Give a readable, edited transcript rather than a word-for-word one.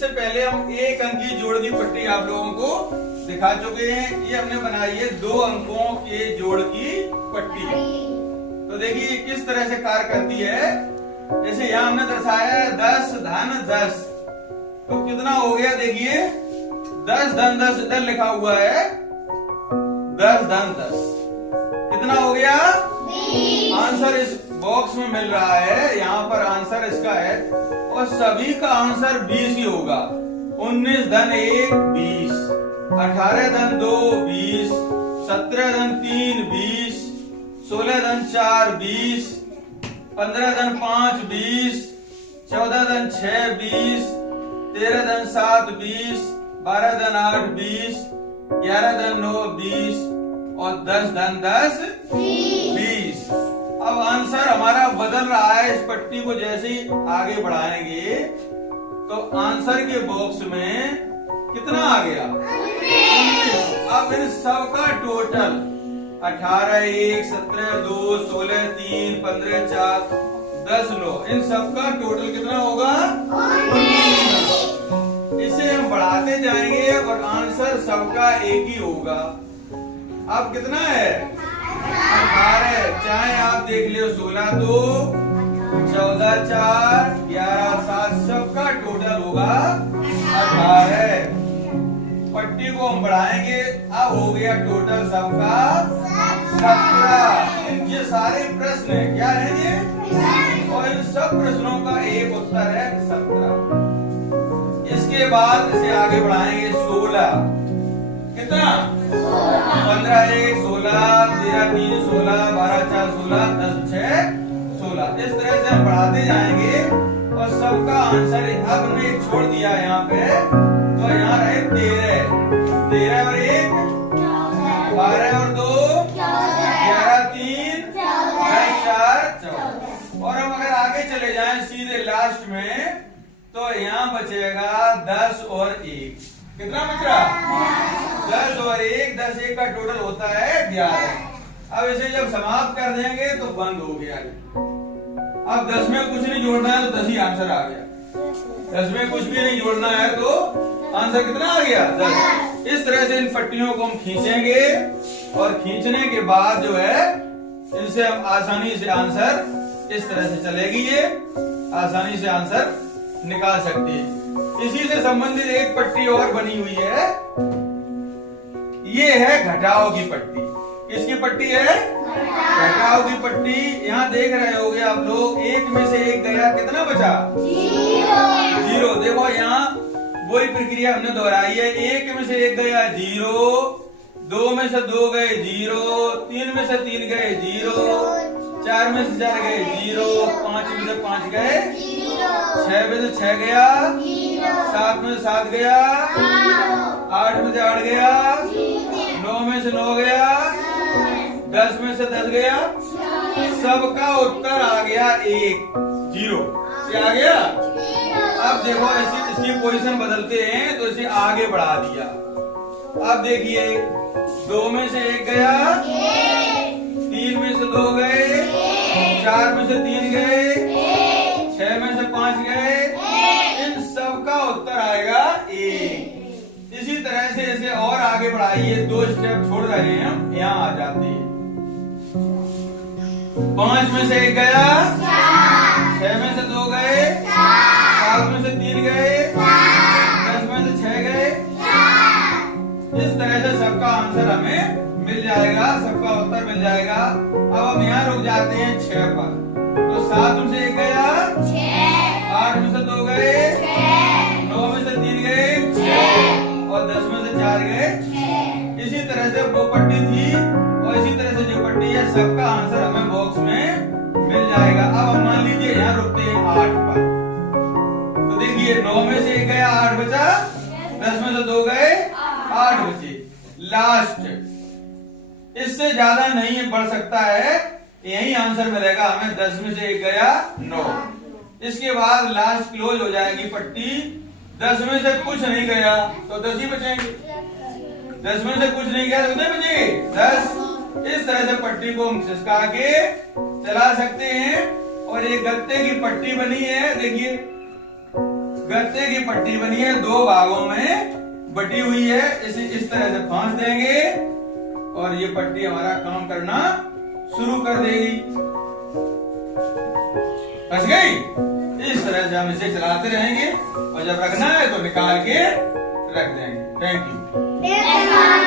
इससे पहले हम एक अंक की जोड़ की पट्टी आप लोगों को दिखा चुके हैं। ये हमने बनाई है 2 अंकों के जोड़ की पट्टी। तो देखिए किस तरह से कार्य करती है। जैसे यहाँ हमने दर्शाया है 10 धन 10, तो कितना हो गया देखिए 10 धन 10 इधर लिखा हुआ है 10 धन 10 कितना हो गया। आंसर इस बॉक्स में मिल रहा है, यहाँ पर आंसर इसका है और सभी का आंसर 20 ही होगा। 19 धन 1 20, 18 धन 2 20, 17 धन 3 20, 16 धन 4 20, 15 धन 5 20, 14 धन 6 20, 13 धन 7 20, 12 धन 8 20, 11 धन 9 20 और 10 धन 10 20। अब आंसर हमारा बदल रहा है। इस पट्टी को जैसे ही आगे बढ़ाएंगे तो आंसर के बॉक्स में कितना आ गया 19। अब इन सबका टोटल 18 1 17 2 16 3 15 4 10 9 इन सबका टोटल कितना होगा 19। इसे हम बढ़ाते जाएंगे और आंसर सबका एक ही होगा। अब कितना है 18, चाहे आप देख लियो 16 2 14 4 11 7 सबका टोटल होगा 18। पट्टी को हम बढ़ाएंगे, अब हो गया टोटल सबका 17। ये सारे प्रश्न है क्या है ये, और इन सब प्रश्नों का एक उत्तर है 17। इसके बाद इसे आगे बढ़ाएंगे 16 कितना 15 1 16 13 3 16 12 4 16 10 6 16। इस तरह से हम बढ़ाते जाएंगे और सबका आंसर अब हमने एक छोड़ दिया यहाँ पे, तो यहाँ रहे 13 13 और 1 12 और 2 11 3 10 4 14। और हम अगर आगे चले जाएं सीधे लास्ट में तो यहाँ बचेगा 10 और 1। कितना बच रहा 10 और 1, 10 1 का टोटल होता है 11। अब इसे जब समाप्त कर देंगे तो बंद हो गया। अब 10 में कुछ नहीं जोड़ना है तो 10 ही आंसर आ गया। 10 में कुछ भी नहीं जोड़ना है तो आंसर कितना आ गया 10। इस तरह से इन पट्टियों को हम खींचेंगे और खींचने के बाद जो है इनसे हम आसानी से आंसर इस तरह से चलेगी, ये आसानी से आंसर निकाल सकते हैं। इसी से संबंधित एक पट्टी और बनी हुई है, ये है घटाओ की पट्टी। किसकी पट्टी है घटाओ की पट्टी। यहाँ देख रहे होगे आप लोग, एक में से एक गया कितना बचा 0। देखो यहाँ वही प्रक्रिया हमने दोहराई है। एक में से एक गया 0, 2 में से 2 गए 0, 3 में से 3 गए 0, 4 में से 4 गए 0, 5 में से 5 गए 6 में से 6 गया 7 में से 7 गया 8 में से 8 गया 9 में से 9 गया 10 में से 10 गया। सबका उत्तर आ गया 1 0 से आ गया। अब देखो इसकी पोजीशन बदलते हैं तो इसे आगे बढ़ा दिया। अब देखिए 2 में से 1 गया 3 में से 2 गए 4 में से 3 गए 6 में से 5 गए। इन सब का उत्तर आएगा 1। इसी तरह से इसे और आगे बढ़ाइए, 2 स्टेप छोड़ रहे हैं हम, यहाँ आ जाते हैं। 5 में से 1 गया 6 में से 2 गए 7 में से 3 गए 10 में से 6 गए। इस तरह से सबका आंसर हमें मिल जाएगा, सबका उत्तर मिल जाएगा। अब हम यहाँ रुक जाते हैं 6 पर। तो 7 में से 1 गया 8 में से 2 गए 9 में से 3 गए और 10 में से 4 गए। इसी तरह से वो पट्टी थी और इसी तरह से जो पट्टी है सबका आंसर हमें बॉक्स में मिल जाएगा। अब हम मान लीजिए यहाँ रुकते हैं 8 पर। तो देखिए 9 में से 1 गया 8 बचा, 10 में से 2 गए 8 बचे। लास्ट इससे ज्यादा नहीं बढ़ सकता है, यही आंसर मिलेगा हमें। 10 में से 1 गया 9। इसके बाद लास्ट क्लोज हो जाएगी पट्टी। 10 में से कुछ नहीं गया तो 10 ही बचेंगे। 10 में से कुछ नहीं गया तो कितने बचेंगे 10। इस तरह से पट्टी को हम खिसका के चला सकते हैं। और एक गत्ते की पट्टी बनी है, देखिए गत्ते की पट्टी बनी है, दो भागों में बटी हुई है, इसे इस तरह से फांस देंगे और ये पट्टी हमारा काम करना शुरू कर देगी। फंस गई? इस तरह से हम इसे चलाते रहेंगे और जब रखना है तो निकाल के रख देंगे। Thank you.